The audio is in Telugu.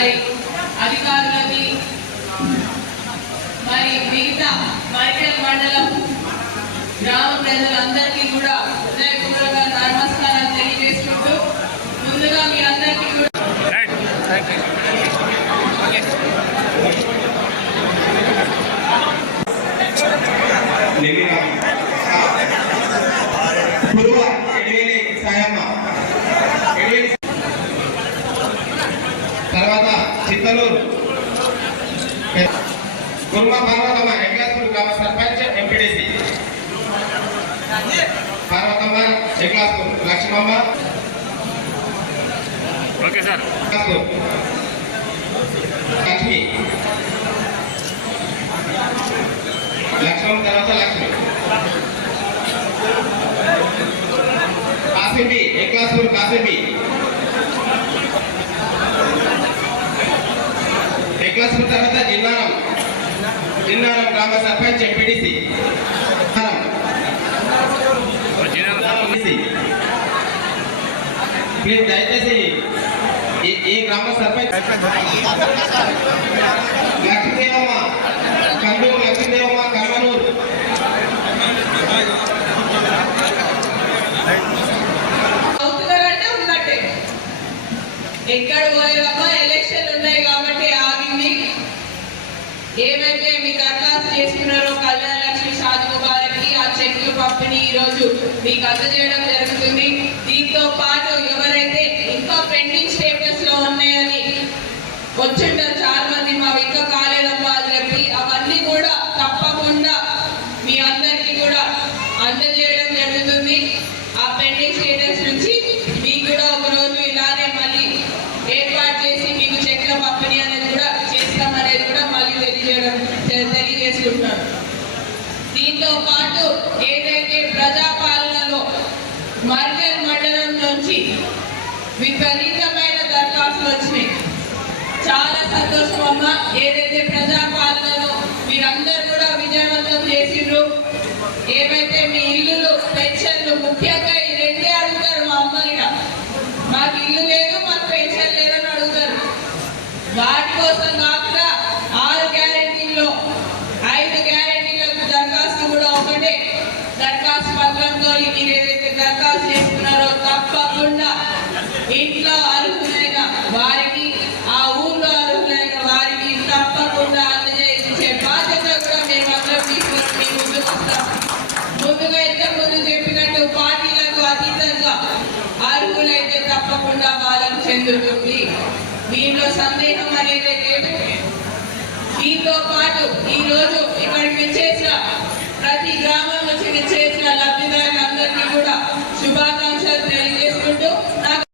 మరి అధికారులకి మరి మిగతా మైకల్ మండలం గ్రామ ప్రజలందరికీ కూడా హృదయపూర్వక నమస్కారాలు తెలియజేసుకుంటూ ముందుగా మీ అందరికీ కూడా తర్వాత చిత్తలూరు కుర్మ పార్వతమ్మ ఎగ్లాస్పూర్ గ్రామ sarpanch MPDC Parvathamma Eglaspur Lakshmamma okay sir Lakshmi Lakshmamma తర్వాత లక్ష్మి కాసింబి ఎగ్లాస్పూర్ కాసింబి ఎగ్లాస్పూర్ తర్వాత జిన్నారం గ్రామ సర్పంచ్ ఎంపీడీసీ ప్లీజ్ దయచేసి ఈ గ్రామ సర్పంచ్ లక్ష్మీదేవమ్మ కందూరు లక్ష్మీదేవమ్మ కర్మనూరు అవుతున్నారంటే ఉన్నట్టే ఎక్కడ పోయేదమ్మా ఎలక్షన్లు ఉన్నాయి కాబట్టి ఆగింది. ఏమైతే మీ దరఖాస్తు చేసుకున్నారో కళ్యాణ లక్ష్మి షాది ముబారక్కి ఆ చెక్లు పంపిణీ ఈ రోజు మీకు అందజేయడం జరుగుతుంది. దీంతో పాటు ఎవరైతే ఇంకా పెండింగ్ స్టేటస్ లో ఉన్నాయని వచ్చుంటారు చాలా మంది, మా ఇంకా కాలేదమ్మా అని చెప్పి, అవన్నీ కూడా తప్పకుండా మీ అందరికీ కూడా అందజేయడం జరుగుతుంది. ఆ పెండింగ్ స్టేటస్ నుంచి మీకు కూడా ఒక రోజు ఇలానే మళ్ళీ ఏర్పాటు చేసి మీకు చెక్ల పంపిణీ అనేది కూడా చేస్తామనేది కూడా మళ్ళీ తెలియజేసుకుంటున్నాను. దీంతో పాటు ఏదైతే ప్రజాపాలనలో మార్కెట్ మండలం నుంచి విపరీతమైన దరఖాస్తులు వచ్చినాయి, చాలా సంతోషం అమ్మ. ఏదైతే ప్రజాపాలనలో మీరందరూ కూడా విజయవంతం చేసిండ్రు, ఏవైతే మీ ఇల్లులు పెన్షన్లు ముఖ్యంగా ఈ రెండే అడుగుతారు మా అమ్మనిగా, మాకు ఇల్లు లేదు మాకు పెన్షన్ లేదని అడుగుతారు. వాటి కోసం కాకుండా 6 గ్యారెంటీల్లో 5 గ్యారెంటీలకు దరఖాస్తు కూడా ఒకటే దరఖాస్తు పత్రంతో మీరు ఏదైతే దరఖాస్తు చేసుకున్నారో తప్పకుండా ఇంట్లో అర్హులైన వారికి, ఆ ఊర్లో అర్హులైన వారికి తప్పకుండా అందజేయించే బాధ్యత కూడా మేమందరం తీసుకొని మీ ముందుకు వస్తాం. ముందుగా ఇంతకుముందు చెప్పినట్టు పార్టీలకు అతీతంగా అర్హులైతే తప్పకుండా వాళ్ళకు చెందుతుంది. దీంట్లో సందేహం అనేది లేదు. దీంతో పాటు ఈ రోజు